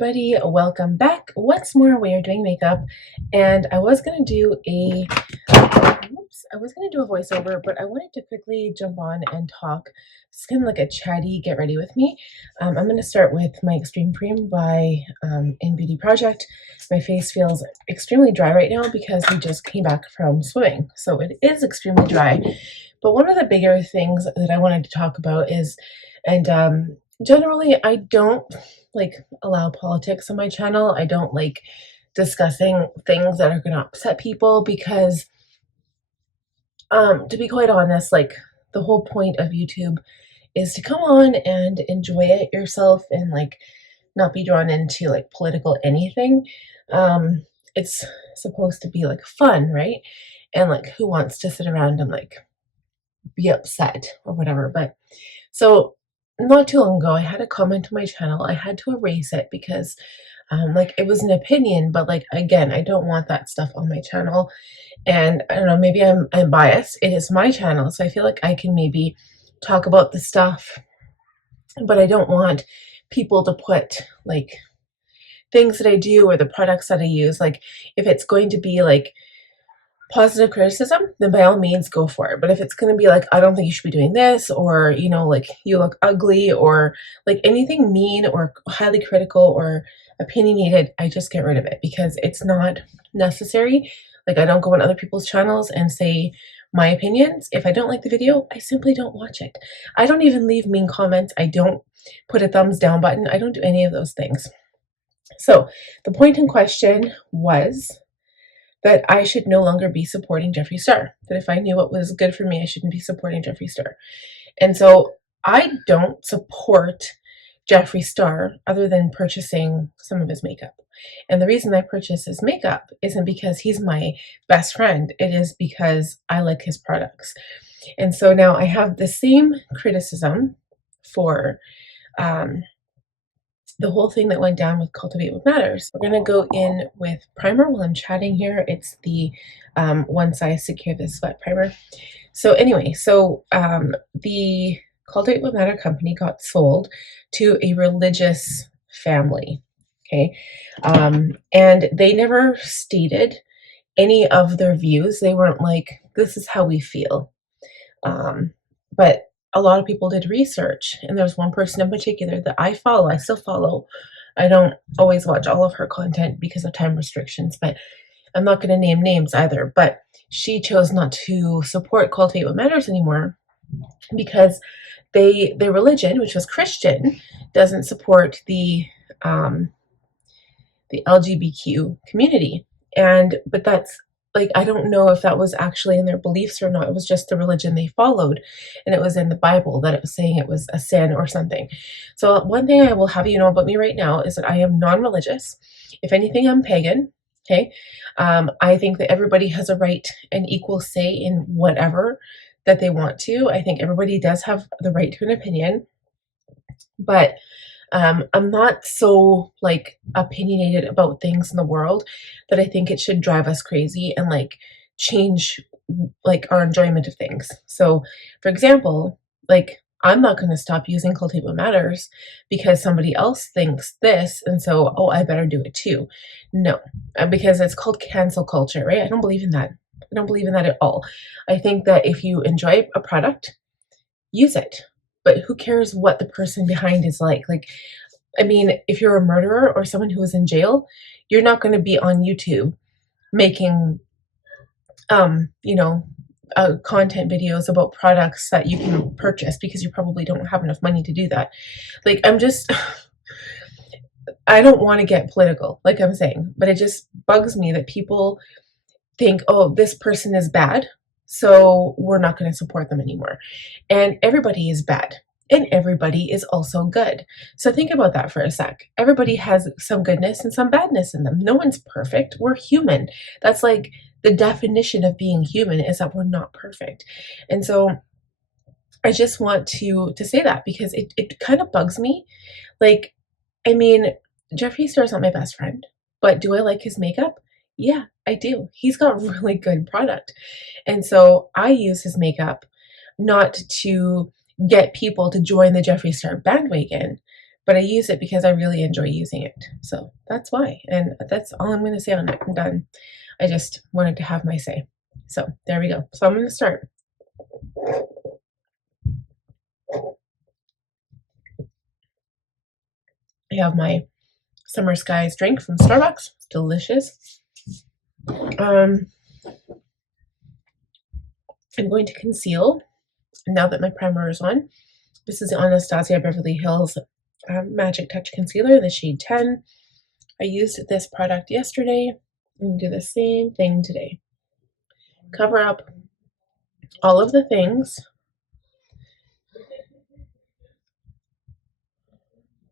everybody, welcome back once more. We are doing makeup, and I was gonna do a voiceover, but I wanted to quickly jump on and talk. It's kind of like a chatty get ready with me. I'm gonna start with my Extreme Cream by Innbeauty Project. My face feels extremely dry right now because we just came back from swimming, so it is extremely dry. But one of the bigger things that I wanted to talk about is, generally I don't like allow politics on my channel. I don't like discussing things that are going to upset people because to be quite honest, like the whole point of YouTube is to come on and enjoy it yourself and like not be drawn into like political anything. It's supposed to be like fun, right? And like who wants to sit around and like be upset or whatever. But so not too long ago I had a comment on my channel. I had to erase it because like it was an opinion, but like again, I don't want that stuff on my channel. And I don't know, maybe I'm biased. It is my channel, so I feel like I can maybe talk about the stuff, but I don't want people to put like things that I do or the products that I use. Like if it's going to be like positive criticism, then by all means go for it. But if it's going to be like, I don't think you should be doing this, or, you know, like you look ugly, or like anything mean or highly critical or opinionated, I just get rid of it because it's not necessary. Like I don't go on other people's channels and say my opinions. If I don't like the video, I simply don't watch it. I don't even leave mean comments. I don't put a thumbs down button. I don't do any of those things. So the point in question was that I should no longer be supporting Jeffree Star. That if I knew what was good for me, I shouldn't be supporting Jeffree Star. And so I don't support Jeffree Star other than purchasing some of his makeup. And the reason I purchase his makeup isn't because he's my best friend. It is because I like his products. And so now I have the same criticism for the whole thing that went down with Cultivate What Matters. We're going to go in with primer while I'm chatting here. It's the One Size Secure This Sweat primer. So anyway, the Cultivate What Matter company got sold to a religious family, okay? And they never stated any of their views. They weren't like, this is how we feel. But a lot of people did research, and there's one person in particular that I follow. I still follow. I don't always watch all of her content because of time restrictions, but I'm not going to name names either. But she chose not to support Cultivate What Matters anymore because their religion, which was Christian, doesn't support the LGBTQ community. But that's like, I don't know if that was actually in their beliefs or not. It was just the religion they followed, and it was in the Bible that it was saying it was a sin or something. So one thing I will have you know about me right now is that I am non-religious. If anything, I'm pagan, okay? I think that everybody has a right and equal say in whatever that they want to. I think everybody does have the right to an opinion, but I'm not so like opinionated about things in the world that I think it should drive us crazy and like change like our enjoyment of things. So for example, like I'm not going to stop using Cultivate What Matters because somebody else thinks this, and so, oh, I better do it too. No, because it's called cancel culture, right? I don't believe in that. I don't believe in that at all. I think that if you enjoy a product, use it. But who cares what the person behind is like? Like, I mean, if you're a murderer or someone who is in jail, you're not going to be on YouTube making, you know, content videos about products that you can purchase because you probably don't have enough money to do that. Like, I don't want to get political, like I'm saying, but it just bugs me that people think, oh, this person is bad, so we're not going to support them anymore. And everybody is bad, and everybody is also good. So think about that for a sec. Everybody has some goodness and some badness in them. No one's perfect. We're human. That's like the definition of being human, is that we're not perfect. And so I just want to say that because it kind of bugs me. Like, I mean, Jeffree Star is not my best friend, but do I like his makeup? Yeah, I do. He's got really good product. And so I use his makeup not to get people to join the Jeffree Star bandwagon, but I use it because I really enjoy using it. So that's why. And that's all I'm going to say on it. I'm done. I just wanted to have my say. So there we go. So I'm going to start. I have my Summer Skies drink from Starbucks. It's delicious. I'm going to conceal now that my primer is on. This is the Anastasia Beverly Hills Magic Touch Concealer in the shade 10. I used this product yesterday. I'm going to do the same thing today. Cover up all of the things.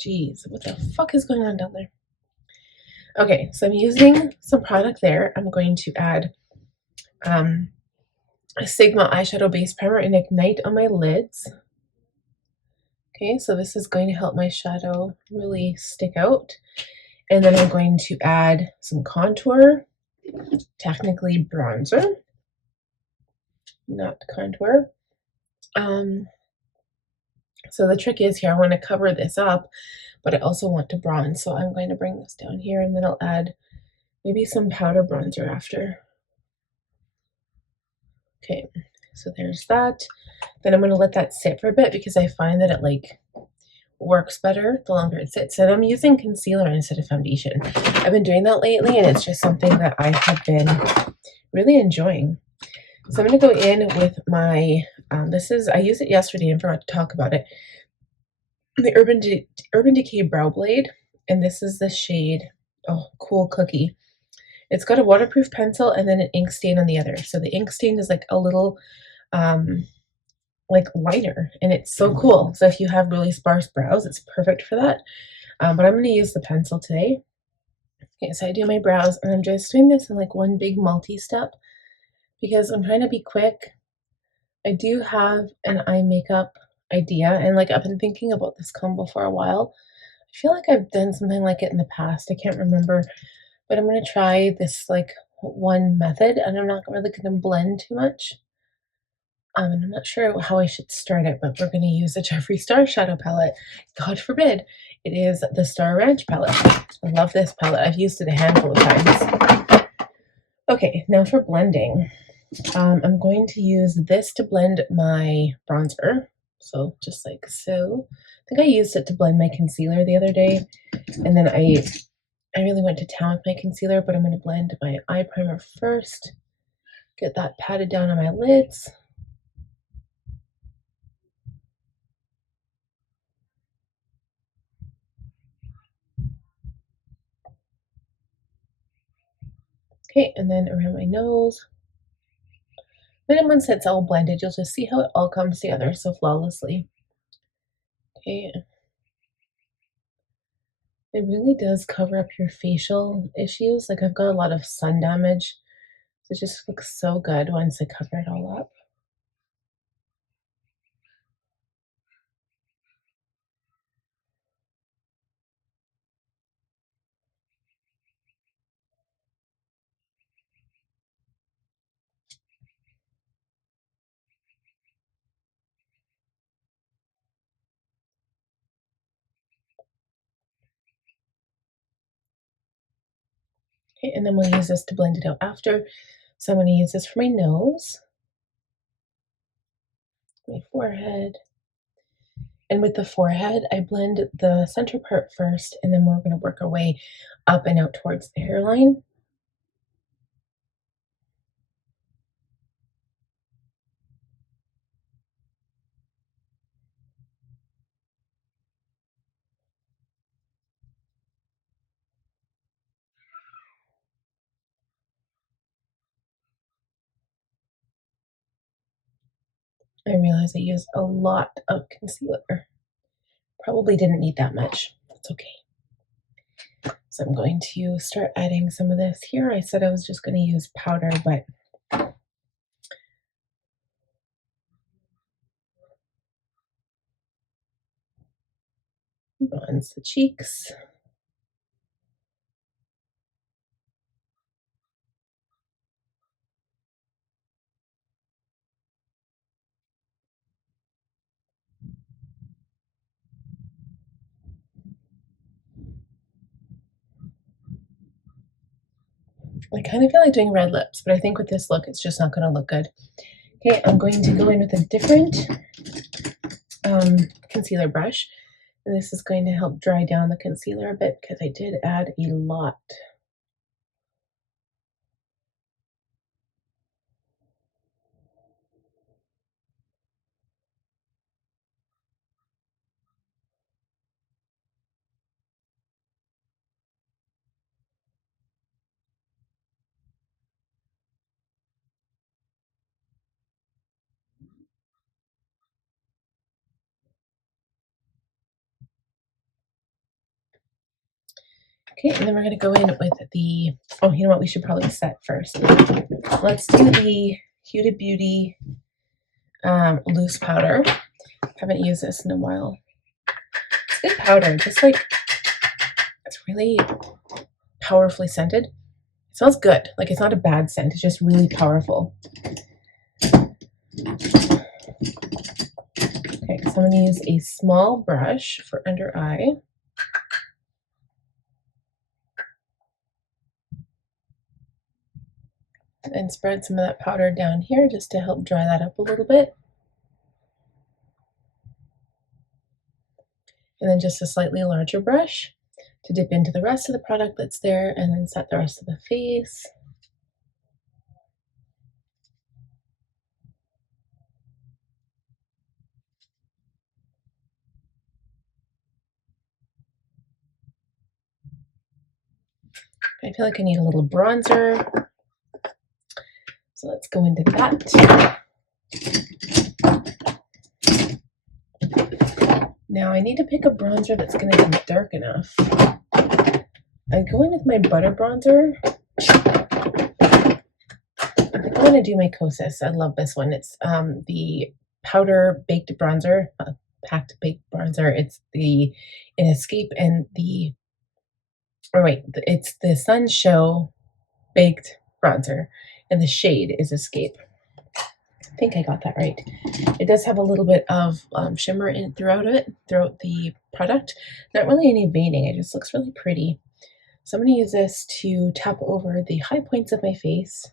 Jeez, what the fuck is going on down there? Okay, so I'm using some product there. I'm going to add a Sigma eyeshadow base primer and Ignite on my lids. Okay, so this is going to help my shadow really stick out. And then I'm going to add some contour, technically bronzer, not contour. So the trick is here, I want to cover this up, but I also want to bronze. So I'm going to bring this down here and then I'll add maybe some powder bronzer after. Okay, so there's that. Then I'm going to let that sit for a bit because I find that it like works better the longer it sits. And I'm using concealer instead of foundation. I've been doing that lately and it's just something that I have been really enjoying. So I'm going to go in with my, I used it yesterday and forgot to talk about it. The Urban Decay Brow Blade. And this is the shade, oh, Cool Cookie. It's got a waterproof pencil and then an ink stain on the other. So the ink stain is like a little like liner and it's so cool. So if you have really sparse brows, it's perfect for that. But I'm going to use the pencil today. Okay, so I do my brows and I'm just doing this in like one big multi-step because I'm trying to be quick. I do have an eye makeup idea and like I've been thinking about this combo for a while. I feel like I've done something like it in the past. I can't remember, but I'm going to try this like one method and I'm not really going to blend too much. I'm not sure how I should start it, but we're going to use a Jeffree Star Shadow Palette. God forbid, it is the Star Ranch palette. I love this palette. I've used it a handful of times. Okay, now for blending. I'm going to use this to blend my bronzer. So just like so. I think I used it to blend my concealer the other day. And then I really went to town with my concealer, but I'm going to blend my eye primer first. Get that patted down on my lids. Okay, and then around my nose. Then once it's all blended, you'll just see how it all comes together so flawlessly. Okay. It really does cover up your facial issues. Like I've got a lot of sun damage. So it just looks so good once I cover it all up. Okay, and then we'll use this to blend it out after. So I'm going to use this for my nose, my forehead. And with the forehead, I blend the center part first, and then we're going to work our way up and out towards the hairline. I realize I used a lot of concealer. Probably didn't need that much. That's okay. So I'm going to start adding some of this here. I said I was just going to use powder, but bronze the cheeks. I kind of feel like doing red lips, but I think with this look, it's just not going to look good. Okay, I'm going to go in with a different concealer brush. And this is going to help dry down the concealer a bit because I did add a lot. Okay, and then we're going to go in with the, oh, you know what, we should probably set first. Let's do the Huda Beauty loose powder. Haven't used this in a while. It's good powder, just like, it's really powerfully scented. It smells good, like it's not a bad scent, it's just really powerful. Okay, so I'm going to use a small brush for under eye. And spread some of that powder down here just to help dry that up a little bit. And then just a slightly larger brush to dip into the rest of the product that's there and then set the rest of the face. I feel like I need a little bronzer. So let's go into that. Now I need to pick a bronzer that's going to be dark enough. I go in with my butter bronzer. I think I'm going to do my Kosas. I love this one. It's the powder baked bronzer, packed baked bronzer. It's the in Escape and the, or wait, it's the Sun Show baked bronzer, and the shade is Escape. I think I got that right. It does have a little bit of shimmer in throughout the product. Not really any veining. It just looks really pretty. So I'm going to use this to tap over the high points of my face.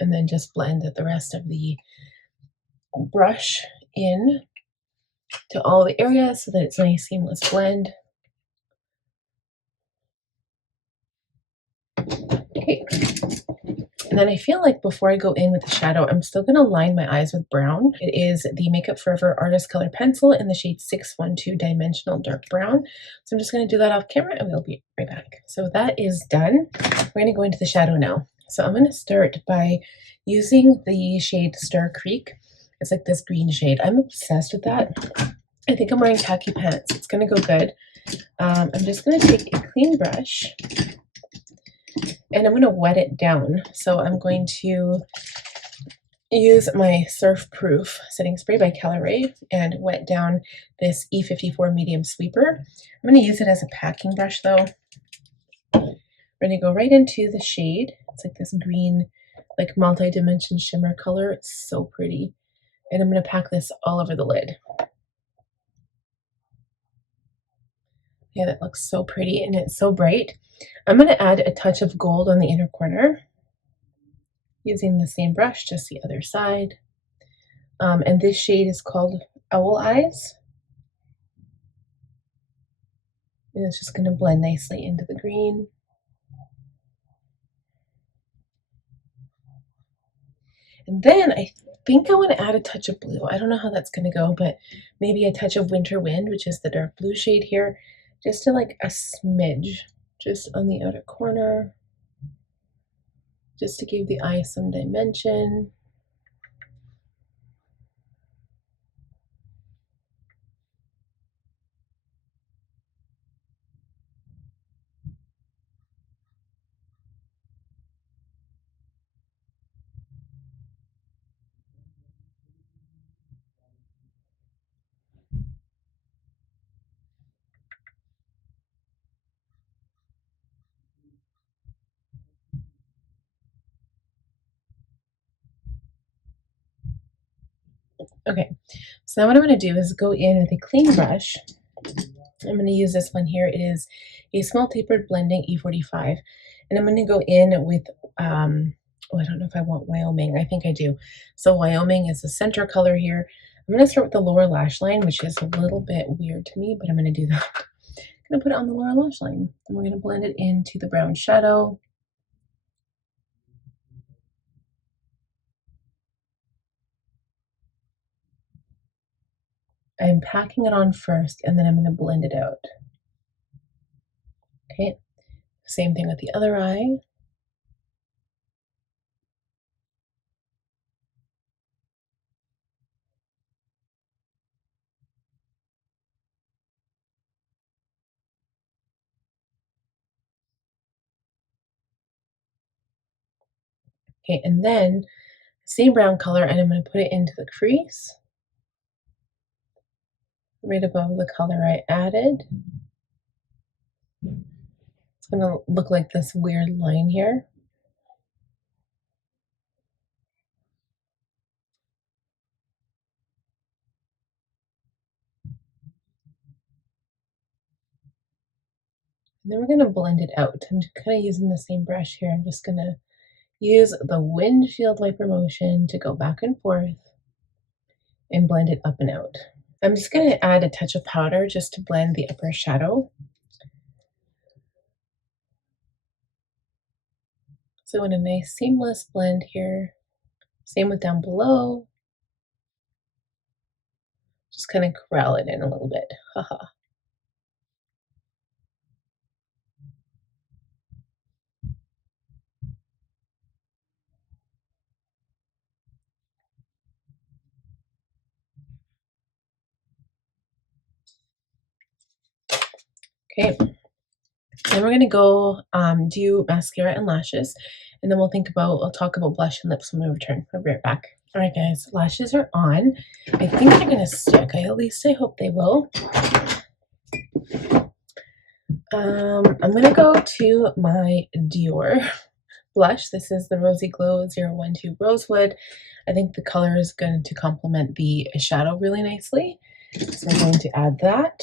And then just blend the rest of the brush in to all the areas so that it's a nice seamless blend. Okay. And then I feel like before I go in with the shadow, I'm still going to line my eyes with brown. It is the Makeup Forever Artist Color Pencil in the shade 612 Dimensional Dark Brown. So I'm just going to do that off camera and we'll be right back. So that is done. We're going to go into the shadow now. So I'm going to start by using the shade Star Creek. It's like this green shade. I'm obsessed with that. I think I'm wearing khaki pants. It's going to go good. I'm just going to take a clean brush and I'm going to wet it down. So I'm going to use my Surf Proof setting spray by Calorie and wet down this E54 medium sweeper. I'm going to use it as a packing brush though. We're going to go right into the shade. It's like this green, like multi-dimension shimmer color. It's so pretty. And I'm going to pack this all over the lid. Yeah, that looks so pretty and it's so bright. I'm going to add a touch of gold on the inner corner using the same brush, just the other side. And this shade is called Owl Eyes. And it's just going to blend nicely into the green. And then I think I want to add a touch of blue. I don't know how that's going to go, but maybe a touch of Winter Wind, which is the dark blue shade here, just to like a smidge, just on the outer corner, just to give the eye some dimension. Okay, so now what I'm going to do is go in with a clean brush. I'm going to use this one here. It is a small tapered blending E45. And I'm going to go in with, oh, I don't know if I want Wyoming. I think I do. So Wyoming is the center color here. I'm going to start with the lower lash line, which is a little bit weird to me, but I'm going to do that. I'm going to put it on the lower lash line. And we're going to blend it into the brown shadow. I'm packing it on first, and then I'm going to blend it out. Okay, same thing with the other eye. Okay, and then same brown color, and I'm going to put it into the crease right above the color I added. It's going to look like this weird line here. And then we're going to blend it out. I'm kind of using the same brush here. I'm just going to use the windshield wiper motion to go back and forth and blend it up and out. I'm just going to add a touch of powder just to blend the upper shadow. So in a nice seamless blend here. Same with down below. Just kind of corral it in a little bit. Haha. Okay. Then we're gonna go do mascara and lashes, and then we'll talk about blush and lips when we return. I'll be right back. All right, guys, lashes are on. I think they're gonna stick. At least I hope they will. I'm gonna go to my Dior blush. This is the Rosy Glow 012 Rosewood. I think the color is going to complement the shadow really nicely. So I'm going to add that.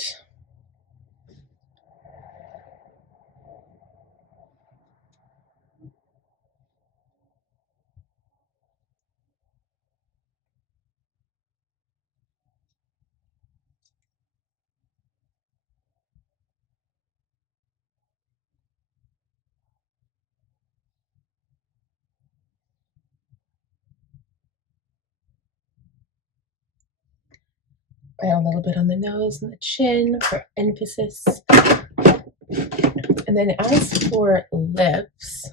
Add a little bit on the nose and the chin for emphasis. And then as for lips,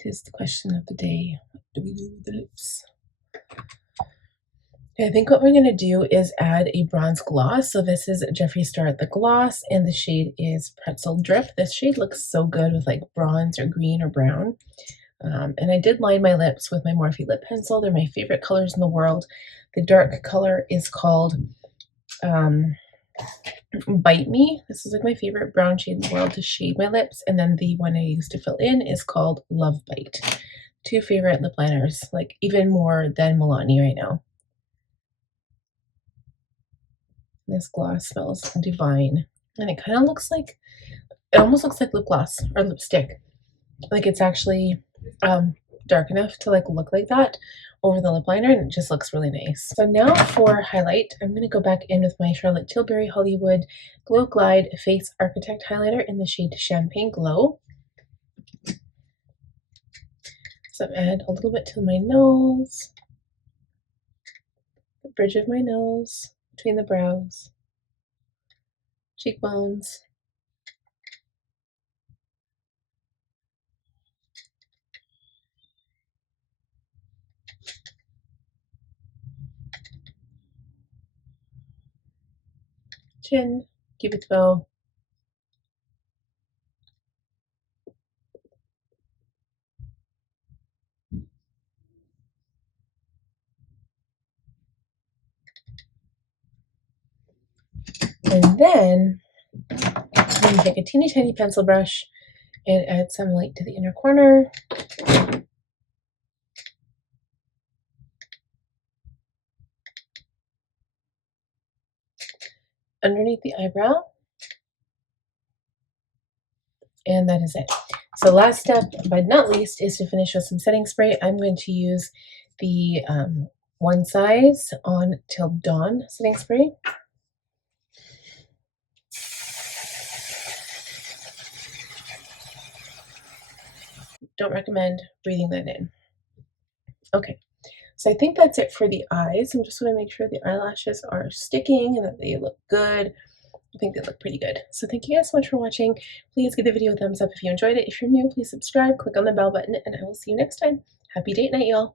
tis the question of the day. What do we do with the lips? I think what we're going to do is add a bronze gloss. So this is Jeffree Star the gloss, and the shade is Pretzel Drip. This shade looks so good with like bronze or green or brown. And I did line my lips with my Morphe lip pencil. They're my favorite colors in the world. The dark color is called Bite Me. This is like my favorite brown shade in the world to shade my lips. And then the one I use to fill in is called Love Bite. Two favorite lip liners, like even more than Milani right now. This gloss smells divine. And it kind of looks like, it almost looks like lip gloss or lipstick. Like it's actually dark enough to like look like that over the lip liner, and it just looks really nice. So now for highlight, I'm going to go back in with my Charlotte Tilbury Hollywood Glow Glide Face Architect Highlighter in the shade Champagne Glow. So add a little bit to my nose, the bridge of my nose, between the brows, cheekbones. Chin, cupid's bow. And then I'm going to take a teeny tiny pencil brush and add some light to the inner corner. underneath the eyebrow. And that is it. So last step, but not least, is to finish with some setting spray. I'm going to use the One Size on Till Dawn setting spray. Don't recommend breathing that in. Okay, so I think that's it for the eyes. I'm just want to make sure the eyelashes are sticking and that they look good. I think they look pretty good. So thank you guys so much for watching. Please give the video a thumbs up if you enjoyed it. If you're new, please subscribe, click on the bell button, and I will see you next time. Happy date night, y'all.